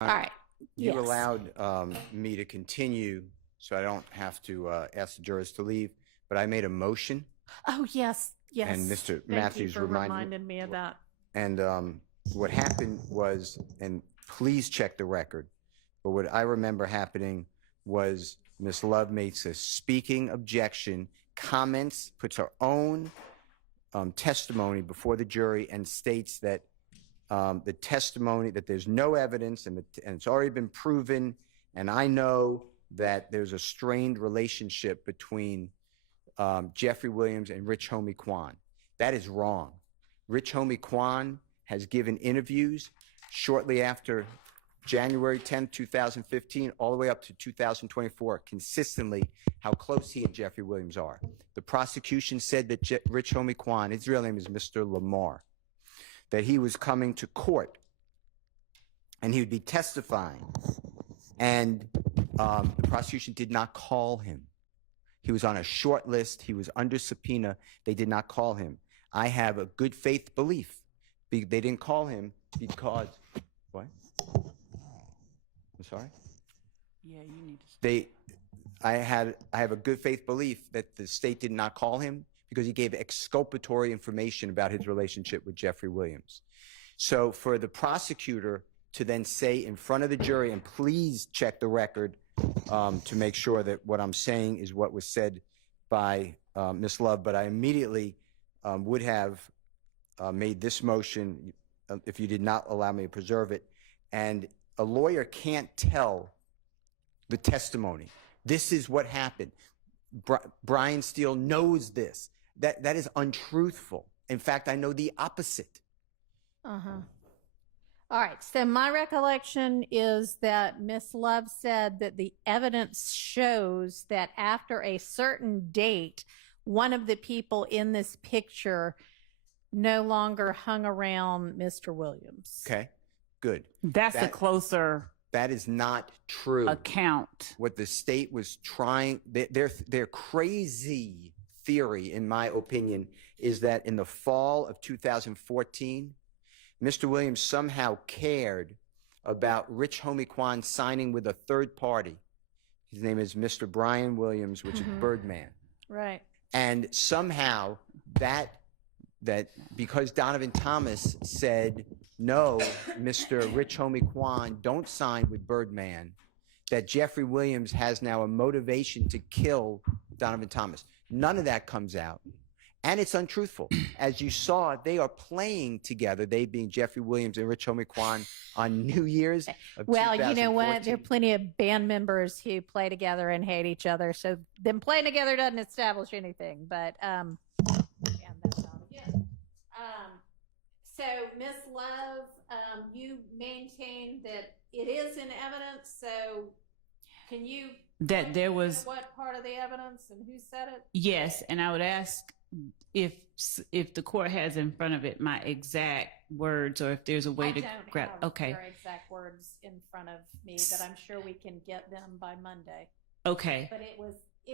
All right. You Yes. allowed me to continue, so I don't have to ask the jurors to leave, but I made a motion, Oh, yes. Yes. and Mr. Thank Matthews you for reminded reminding me of that. And what happened was, and please check the record, but what I remember happening was Ms. Love makes a speaking objection, comments, puts her own testimony before the jury, and states that the testimony, that there's no evidence, and it's already been proven, and I know that there's a strained relationship between Jeffrey Williams and Rich Homie Quan. That is wrong. Rich Homie Quan has given interviews shortly after January 10, 2015, all the way up to 2024, consistently how close he and Jeffrey Williams are. The prosecution said that Rich Homie Quan, his real name is Mr. Lamar, that he was coming to court and he would be testifying. And the prosecution did not call him. He was on a short list. He was under subpoena. They did not call him. I have a good faith belief. They didn't call him because, what? I'm sorry? Yeah, you need to. I have a good faith belief that the state did not call him because he gave exculpatory information about his relationship with Jeffrey Williams. So for the prosecutor to then say in front of the jury, and please check the record to make sure that what I'm saying is what was said by Ms. Love, but I immediately would have made this motion if you did not allow me to preserve it. And a lawyer can't tell the testimony. This is what happened. Brian Steele knows this. That is untruthful. In fact, I know the opposite. Uh-huh. All right. So my recollection is that Miss Love said that the evidence shows that after a certain date, one of the people in this picture no longer hung around Mr. Williams. Okay, good. That's a closer That is not true. account. What the state was trying, their crazy theory, in my opinion, is that in the fall of 2014, Mr. Williams somehow cared about Rich Homie Quan signing with a third party. His name is Mr. Brian Williams, which is Birdman. Right. And somehow that because Donovan Thomas said, no, Mr. Rich Homie Quan, don't sign with Birdman, that Jeffrey Williams has now a motivation to kill Donovan Thomas. None of that comes out. And it's untruthful. As you saw, they are playing together, they being Jeffrey Williams and Rich Homie Quan, on New Year's of Well, you know what? 2014. There are plenty of band members who play together and hate each other. So them playing together doesn't establish anything. But and that's not again. So Miss Love, you maintain that it is in evidence. So can you That there was, what part of the evidence and who said it? yes, and I would ask if the court has in front of it my exact words, or if there's a way to grab. Okay. Your exact words in front of me, but I'm sure we can get them by Monday. Okay. But it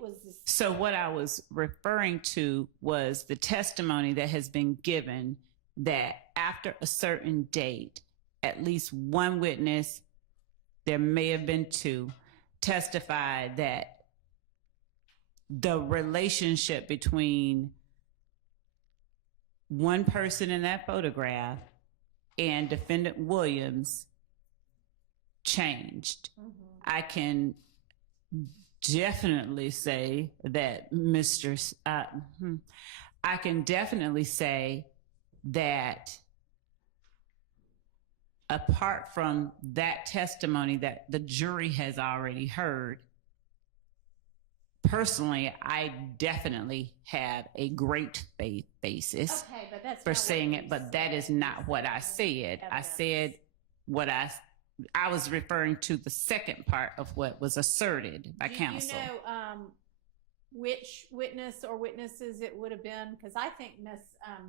was So what I was referring to was the testimony that has been given that after a certain date, at least one witness, there may have been two, testified that the relationship between one person in that photograph and defendant Williams changed. I can definitely say that I can definitely say that apart from that testimony that the jury has already heard, personally, I definitely have a great faith basis but that's for not saying what it, you but that is not what I said. I Evidence. said what I was referring to the second part of what was asserted by counsel. Do you know which witness or witnesses it would have been? Because I think Miss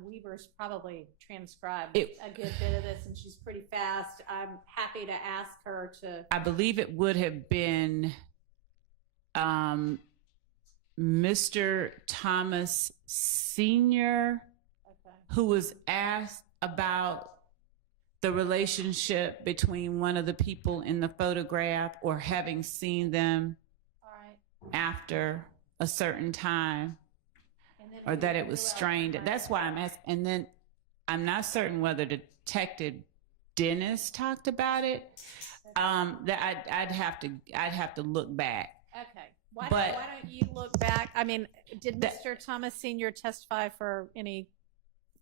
Weaver's probably transcribed a good bit of this, and she's pretty fast. I'm happy to ask her to. I believe it would have been Mr. Thomas Sr., Okay. who was asked about the relationship between one of the people in the photograph or having seen them All right. after a certain time, And then or that it was who else? strained. That's why I'm asking. And then I'm not certain whether Detective Dennis talked about it. That I'd have to look back. Okay. Why But- don't you look back? I mean, did That- Mr. Thomas Sr. testify for any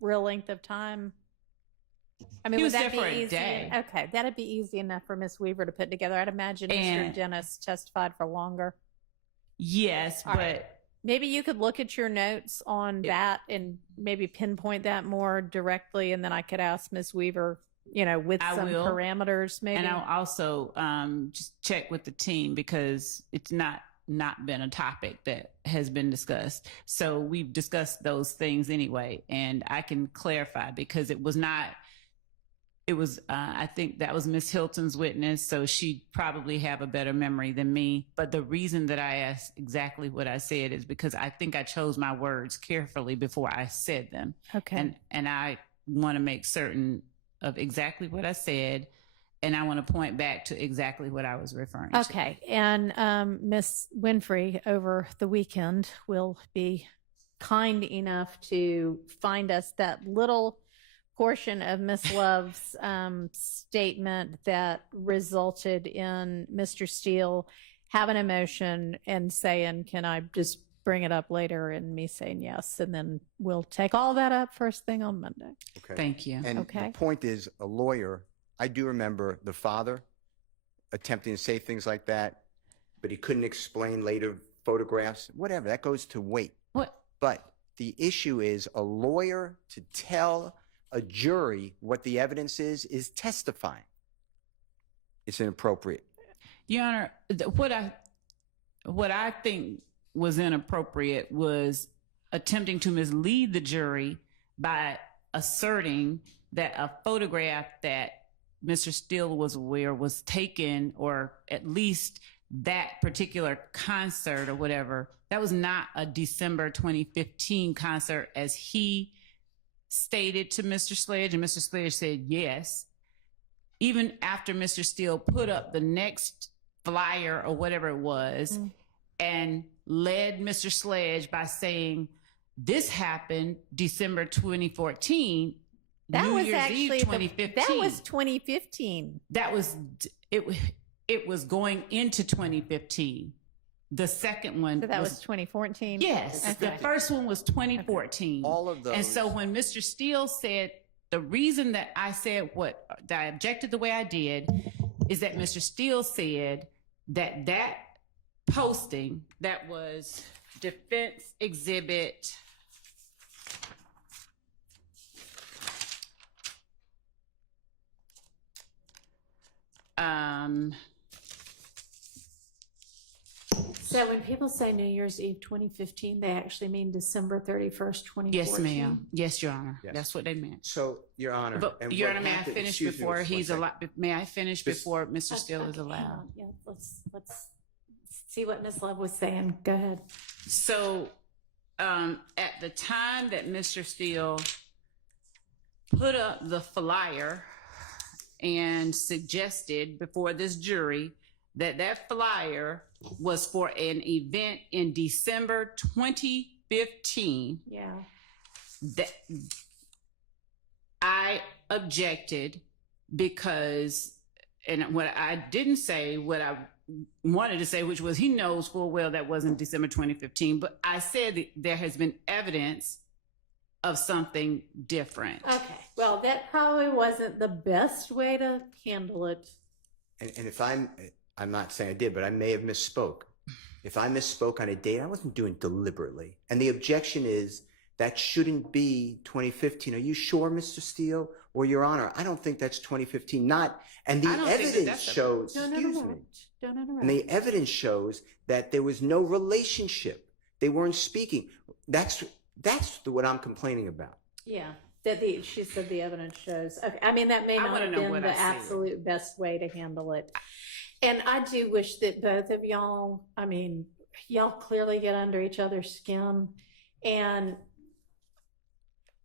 real length of time? I mean, He would was that there be for a easy? day. Okay, that'd be easy enough for Miss Weaver to put together. I'd imagine Mr. And- Dennis testified for longer. Yes, All but right. Maybe you could look at your notes on that and maybe pinpoint that more directly, and then I could ask Miss Weaver, with I some will. parameters, maybe. and I'll also just check with the team because it's not been a topic that has been discussed. So we've discussed those things anyway, and I can clarify because it was not. It was, I think that was Miss Hilton's witness, so she'd probably have a better memory than me. But the reason that I asked exactly what I said is because I think I chose my words carefully before I said them. Okay. And I want to make certain of exactly what I said, and I want to point back to exactly what I was referring to. Okay. And Miss Winfrey over the weekend will be kind enough to find us that little portion of Miss Love's statement that resulted in Mr. Steele having a motion and saying, can I just bring it up later, and me saying yes. And then we'll take all that up first thing on Monday. Okay. Thank you. And Okay. the point is, a lawyer, I do remember the father attempting to say things like that, but he couldn't explain later photographs, whatever. That goes to weight. What? But the issue is a lawyer to tell a jury what the evidence is testifying. It's inappropriate. Your Honor, what I think was inappropriate was attempting to mislead the jury by asserting that a photograph that Mr. Steele was aware was taken, or at least that particular concert or whatever, that was not a December 2015 concert as he stated to Mr. Sledge, and Mr. Sledge said yes. Even after Mr. Steele put up the next flyer or whatever it was and led Mr. Sledge by saying, this happened December 2014, That New was Year's actually Eve 2015. that was 2015. That was it was going into 2015. The second one So that was 2014. yes. Okay. The first one was 2014. All of those. And so when Mr. Steele said, the reason that I said that I objected the way I did is that Mr. Steele said that posting that was defense exhibit So when people say New Year's Eve 2015, they actually mean December 31st, 2014. yes, ma'am. Yes, Your Honor. Yes. That's what they meant. So, Your Honor. But and Your what Honor, may I happened- finish excuse me before just one he's second. allowed? May I finish This- before Mr. Steele is Okay, hang allowed? on. Yeah, let's see what Miss Love was saying. Go ahead. So, at the time that Mr. Steele put up the flyer and suggested before this jury that flyer was for an event in December 2015, Yeah. that I objected because, and what I didn't say, what I wanted to say, which was he knows full well that wasn't December 2015, but I said that there has been evidence of something different. Okay. Well, that probably wasn't the best way to handle it. And if I'm not saying I did, but I may have misspoke. If I misspoke on a date, I wasn't doing it deliberately. And the objection is that shouldn't be 2015. Are you sure, Mr. Steele? Or Your Honor, I don't think that's 2015. And the I don't think that evidence that's a- shows, Don't excuse me. interrupt. Don't interrupt. And the evidence shows that there was no relationship. They weren't speaking. That's what I'm complaining about. Yeah. She said the evidence shows. Okay. I mean, that may I not wanna have know been what the I said. absolute best way to handle it. And I do wish that both of y'all, I mean, y'all clearly get under each other's skin and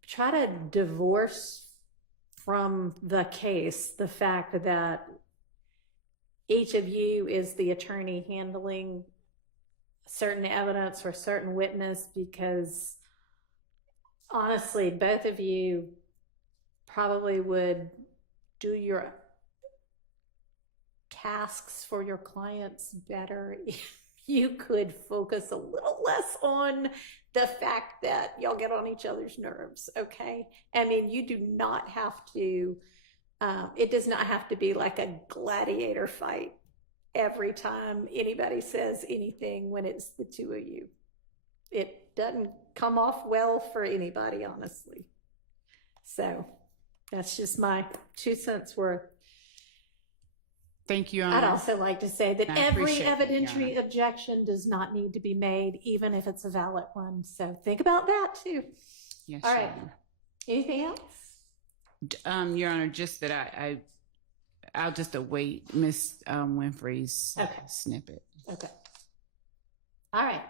try to divorce from the case the fact that each of you is the attorney handling certain evidence or certain witness, because honestly, both of you probably would do your tasks for your clients better if you could focus a little less on the fact that y'all get on each other's nerves, okay? I mean, you do not have to, it does not have to be like a gladiator fight every time anybody says anything when it's the two of you. It doesn't come off well for anybody, honestly. So that's just my 2 cents worth. Thank you, Your I'd Honor. also like to say that I every appreciate that, Your evidentiary Honor. objection does not need to be made, even if it's a valid one. So think about that too. Yes, All Your right. Honor. Anything else? Your Honor, just that I'll just await Miss Winfrey's Okay. snippet. Okay. All right.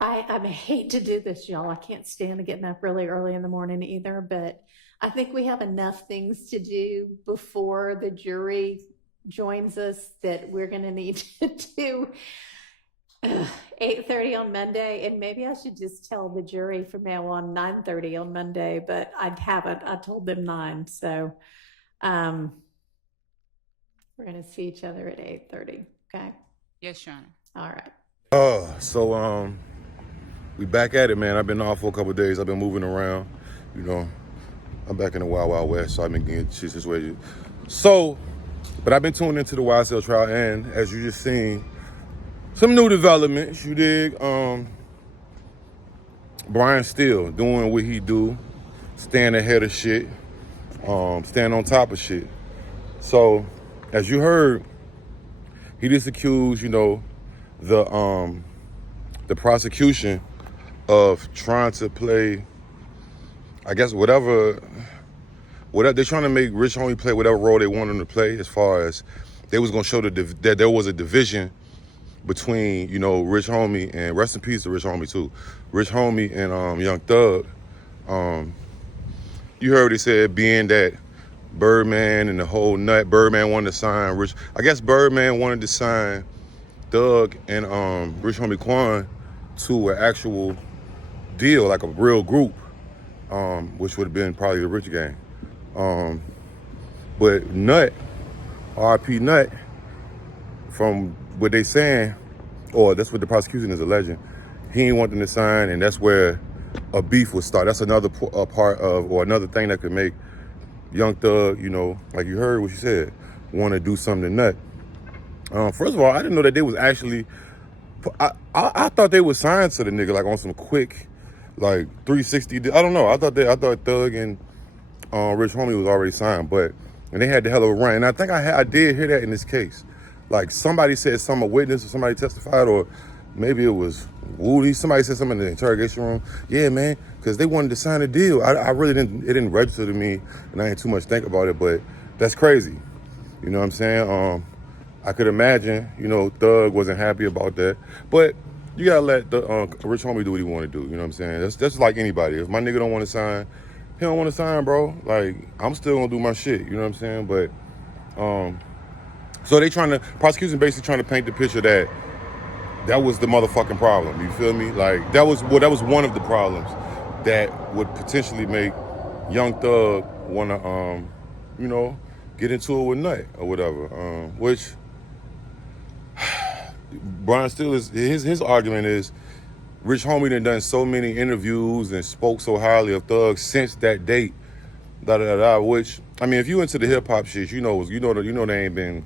I hate to do this, y'all. I can't stand getting up really early in the morning either, but I think we have enough things to do before the jury joins us that we're going to need to do 8:30 on Monday, and maybe I should just tell the jury from now on 9:30 on Monday, but I haven't. I told them 9, so we're going to see each other at 8:30. Okay. Yes, Your Honor. All right. So we back at it, man. I've been off for a couple of days. I've been moving around. You know, I'm back in the Wild Wild West, so I've been getting shit situated. So, but I've been tuned into the YSL trial, and as you just seen, some new developments. You dig? Brian Steele doing what he do, staying ahead of shit, staying on top of shit. So, as you heard, he just accused, you know, the prosecution of trying to play, I guess, whatever they're trying to make Rich Homie play whatever role they want him to play, as far as they was gonna show that there was a division between, you know, Rich Homie, and rest in peace to Rich Homie too, Rich Homie and Young Thug. You heard what he said, being that Birdman and the whole nut, Birdman wanted to sign Rich. I guess Birdman wanted to sign Thug and Rich Homie Quan to an actual deal, like a real group, which would have been probably the Rich Gang. But Nut, R.I.P. Nut, from what they saying, or that's what the prosecution is alleging, he didn't want them to sign, and that's where a beef would start. That's another part of, or another thing that could make Young Thug, you know, like you heard what she said, want to do something to Nut. First of all, I didn't know that they was actually, I thought they was signed to the nigga like on some quick, like 360. I don't know. I thought Thug and Rich Homie was already signed, and they had the hell of a run. And I think I did hear that in this case. Like somebody said something, a witness or somebody testified, or maybe it was Woody. Somebody said something in the interrogation room. Yeah, man, because they wanted to sign a deal. I really didn't, it didn't register to me, and I didn't too much think about it, but that's crazy. You know what I'm saying? I could imagine, you know, Thug wasn't happy about that, but you gotta let the Rich Homie do what he want to do. You know what I'm saying? That's like anybody. If my nigga don't want to sign, he don't want to sign, bro. Like, I'm still gonna do my shit. You know what I'm saying? But so prosecution basically trying to paint the picture that was the motherfucking problem. You feel me? Like that was one of the problems that would potentially make Young Thug wanna you know, get into it with Nut or whatever. Which Brian Steele is, his argument is, Rich Homie done so many interviews and spoke so highly of Thug since that date, which, I mean, if you into the hip hop shit, you know they ain't been,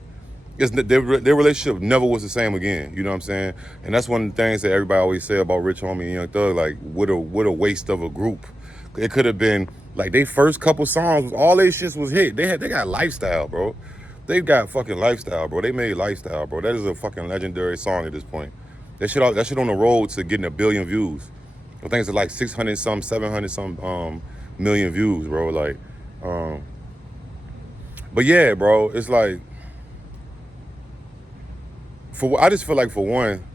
their relationship never was the same again. You know what I'm saying? And that's one of the things that everybody always say about Rich Homie and Young Thug, like, what a waste of a group. It could have been like they first couple songs, all they shits was hit. They got Lifestyle, bro. They've got fucking Lifestyle, bro. They made Lifestyle, bro. That is a fucking legendary song at this point. That shit on the road to getting 1 billion views. I think it's like 600 some, 700 some million views, bro. Like, but yeah, bro, it's like, I just feel like, for one,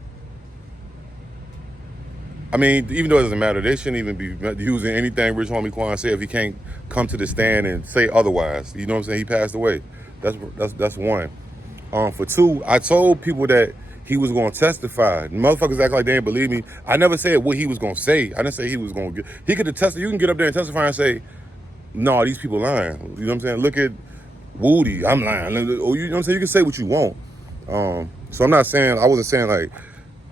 I mean, even though it doesn't matter, they shouldn't even be using anything Rich Homie Quan said if he can't come to the stand and say otherwise. You know what I'm saying? He passed away. That's one. For two, I told people that he was going to testify. Motherfuckers act like they didn't believe me. I never said what he was going to say. I didn't say he was going to get. He could have tested. You can get up there and testify and say, "No, these people lying." You know what I'm saying? Look at Woody. I'm lying. Or you know what I'm saying? You can say what you want. So I'm not saying. I wasn't saying like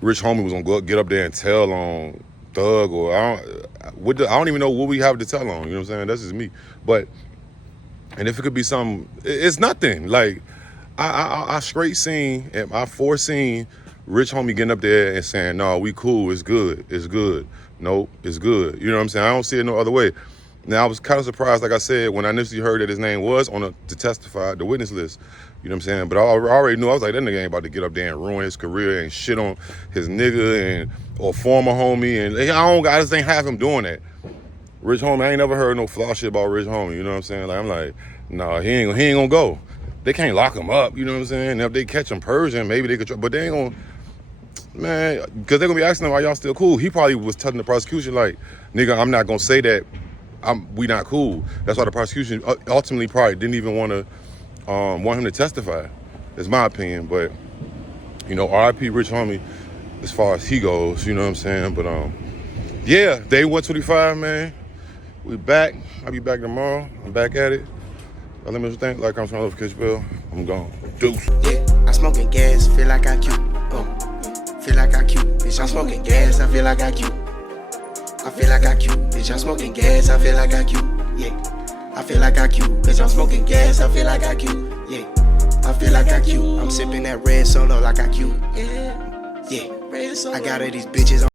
Rich Homie was gonna get up there and tell on Thug or I don't even know what we have to tell on. You know what I'm saying? That's just me. But and if it could be something, it's nothing. Like I straight seen and I foreseen Rich Homie getting up there and saying, "No, we cool. It's good. It's good. Nope, it's good." You know what I'm saying? I don't see it no other way. Now I was kind of surprised, like I said, when I initially heard that his name was on to testify the witness list. You know what I'm saying? But I already knew. I was like, that nigga ain't about to get up there and ruin his career and shit on his nigga or former homie. And I just ain't have him doing that. Rich Homie, I ain't never heard no flaw shit about Rich Homie. You know what I'm saying? Like I'm like, nah, he ain't gonna go. They can't lock him up. You know what I'm saying? And if they catch him Persian, maybe they could try. But they ain't gonna, man, because they're gonna be asking him why y'all still cool. He probably was telling the prosecution like, nigga, I'm not gonna say that we not cool. That's why the prosecution ultimately probably didn't even want him to testify. That's my opinion. But you know, R.I.P. Rich Homie, as far as he goes. You know what I'm saying? But yeah, day 125, man. We back. I'll be back tomorrow. I'm back at it. Let me just think like I'm trying to notification bell. I'm gone. Deuce. Yeah, I'm smoking gas. Feel like I cute. Feel like I cute. Bitch, I'm smoking gas. I feel like I cute. I feel like I cute, bitch, I'm smoking gas, I feel like I cute, yeah. I feel like I cute, bitch, I'm smoking gas, I feel like I cute, yeah. I feel like I cute, I'm sipping that red solo like I cute, yeah. I got all these bitches on